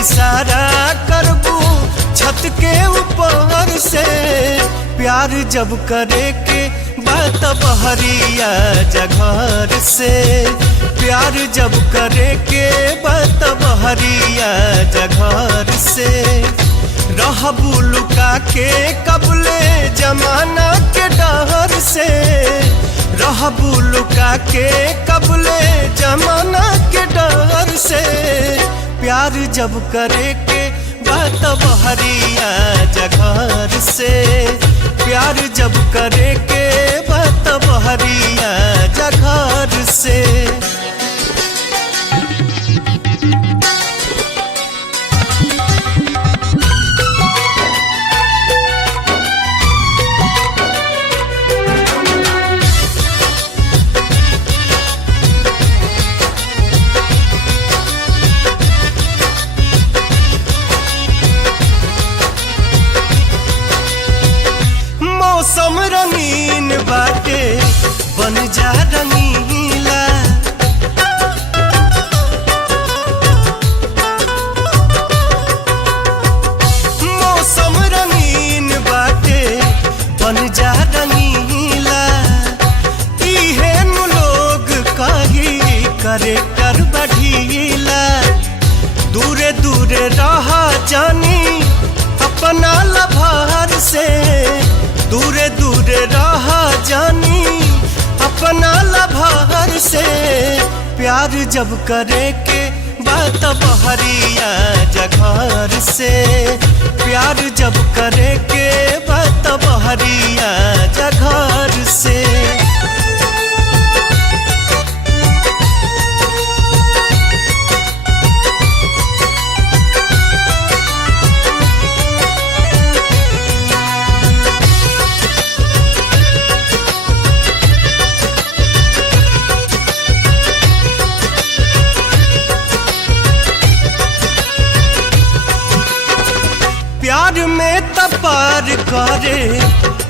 इशारा करबू छत के ऊपर से। प्यार जब करे के बात बहरिया जघर से। प्यार जब करे के बात बहरिया जघर से। रहबू लुका के कबले जमाना के डर से। रहबू लुका के कबले जमाना के डर से। प्यार जब करे के बात बहरिया जघर से। प्यार जब करे के बात बहरिया जघर से। मौसम रंगीन बाटे बन जा रंगीला। मौसम रंगीन बाटे बन जा रंगीला। इहे नु लोग कही करे कर बढ़ीला। दूरे दूरे रहा जानी अपना लभार से। दूरे दूरे रहा जानी अपना लभार से। प्यार जब करे के बात बहरिया जघर से। प्यार जब करे के बात बहरिया जघर से। प्यार में तपार करे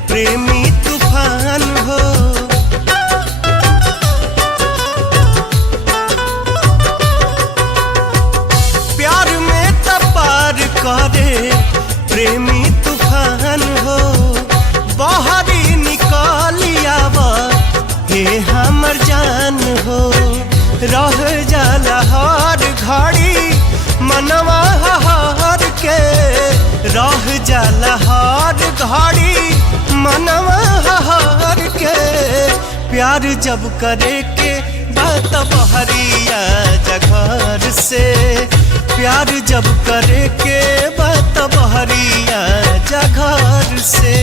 प्रेमी तूफान हो। प्यार में तपार करे प्रेमी तूफान हो। बाहरी निकालियावा हे हमर जान हो। रह जाला हर घड़ी मनवा हार के। रह जाला हर घड़ी मनवा हार के। प्यार जब करे के बात बहरिया जघर से। प्यार जब करे के बात बहरिया जघर से।